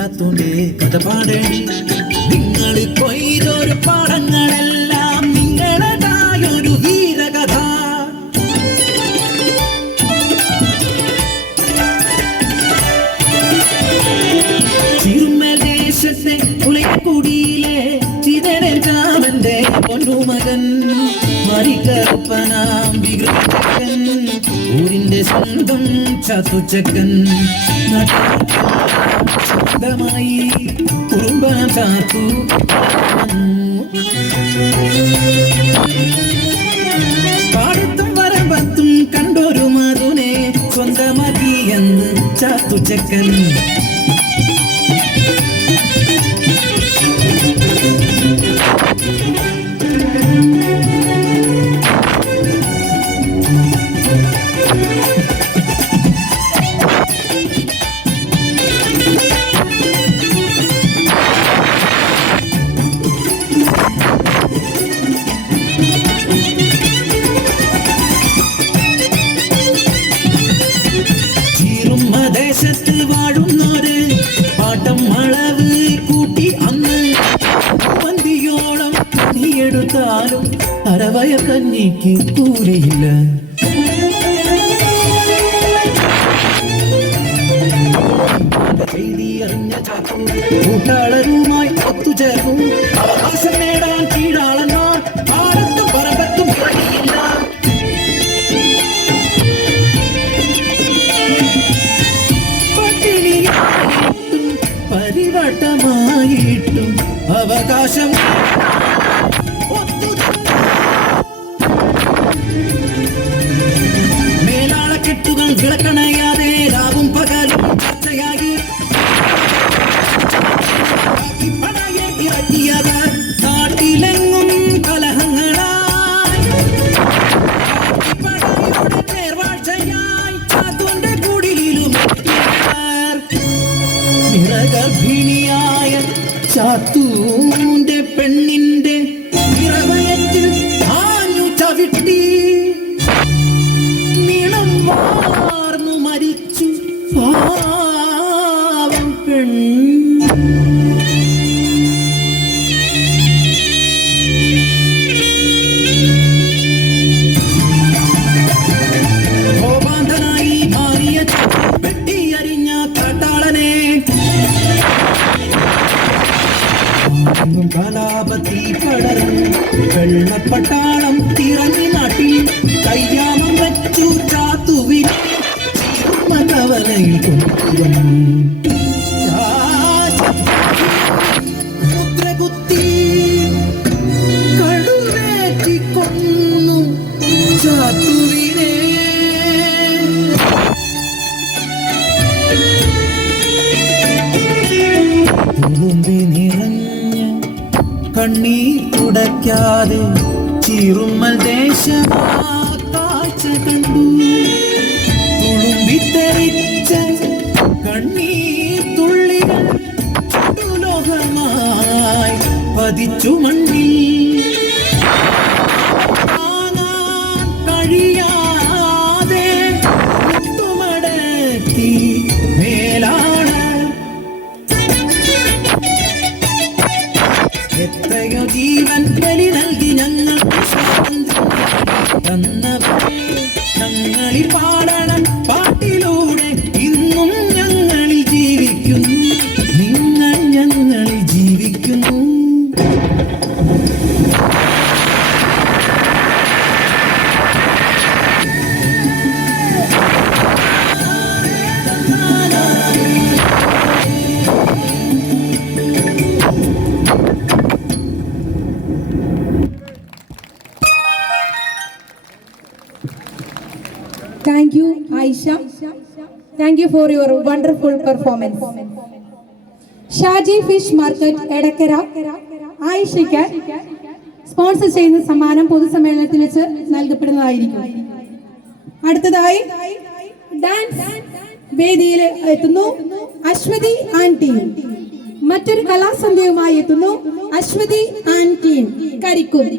ചാത്തുണ്ടേ കഥ പാടേണ്ടി. നിങ്ങൾ കൊയ്തൊരു പാടങ്ങളെല്ലാം നിങ്ങളതായൊരു വീരകഥ. ചിരുമദേശത്തെ പുളിയക്കുടിയിലെ ചിതരൻ രാമന്റെ പൊന്നുമകൻ മരിക്കറുപ്പനാം വിഗ്രഹൻ ഊരിന്റെ സ്വന്തം ചാത്തുച്ചക്കൻ ശബ്ദമായി കുറുമ്പന ചാത്തു പാടത്തും വരമ്പത്തും കണ്ടൊരു മധുനെ സ്വന്തമാക്കിയെന്ന് ചാത്തുച്ചക്കൻ. ദേശത്ത് വാഴുന്നോര് പാട്ടം അളവ് കൂട്ടി അന്ന് പന്തിയോളം നീയെടുത്താലും അരവയ കഞ്ഞിക്ക് കൂരയില്ല. എഴുതിയറിഞ്ഞ ചാക്കു കൂട്ടാളരുമായി ഒത്തുചേർന്നു. അവകാശം നേടാൻ കീഴാളന്മാർ പാടത്തും പറമ്പത്തും കഴിയില്ല. പരിവട്ടമായിട്ടും അവകാശം മേലാളക്കെട്ടുകൾ വിളക്കണയാതെ രാവും പകലും ചർച്ചയായി ഇറക്കിയത് നാട്ടിലെങ്ങും കലഹങ്ങളായി നേർവാഴ്ചയായി ചാത്തുന്റെ കുടിലും ഗർഭിണിയായ ചാത്തൂന്റെ പെണ്ണിന്റെ ഇറവയറ്റിൽ ആഞ്ഞു ചവിട്ടി നീളം വാർന്നു മരിച്ചു പാവം ഗോപാന്തനായി മാറിയ വെട്ടിയറിഞ്ഞ കാട്ടാളനെ കലാപത്തി പടർന്നു വെള്ളപ്പട്ടാളം തിറങ്ങി നാട്ടിൽ കയ്യാമം വെച്ചു ചാത്തുവിനെ മകവലയിൽ കൊണ്ടുവന്നു. മുദ്രകുത്തി കടുവേറ്റി കൊന്നു ചാത്തുവിനെ. തുളുമ്പി നിറഞ്ഞ കണ്ണീർ തുടയ്ക്കാതെ ചിറുമൽ ദേശമാ കാഴ്ച കണ്ടു. തുളുമ്പിത്തെറിച്ച കണ്ണീർ തുള്ളികൾ ചുടുലോഹമായി പതിച്ചു മണ്ണിൽ. താങ്ങാൻ കഴിയാതെ മുത്തുമടക്കി മേലാണ്. എത്രയോ ജീവൻ ബലി നൽകി ഞങ്ങൾക്ക് ഞങ്ങളിൽ പാടണം പാട്ടിലൂടെ ഇന്നും ഞങ്ങളിൽ ജീവിക്കുന്നു. നിങ്ങൾ ഞങ്ങളിൽ ജീവിക്കുന്നു. Thank you, Aisha. Thank you for your wonderful performance. Shaji fish market Edakkara ആയിഷയ്ക്ക് സ്പോൺസർ ചെയ്യുന്ന സമ്മാനം പൊതുസമ്മേളനത്തിൽ വെച്ച് നൽകപ്പെടുന്നതായിരിക്കും. അടുത്തതായി ഡാൻസ് വേദിയിൽ എത്തുന്നു അശ്വതി ആൻറ്റി. മറ്റൊരു കലാസന്ധ്യയുമായി എത്തുന്നു അശ്വതി ആൻറ്റി കരിക്കൂർ.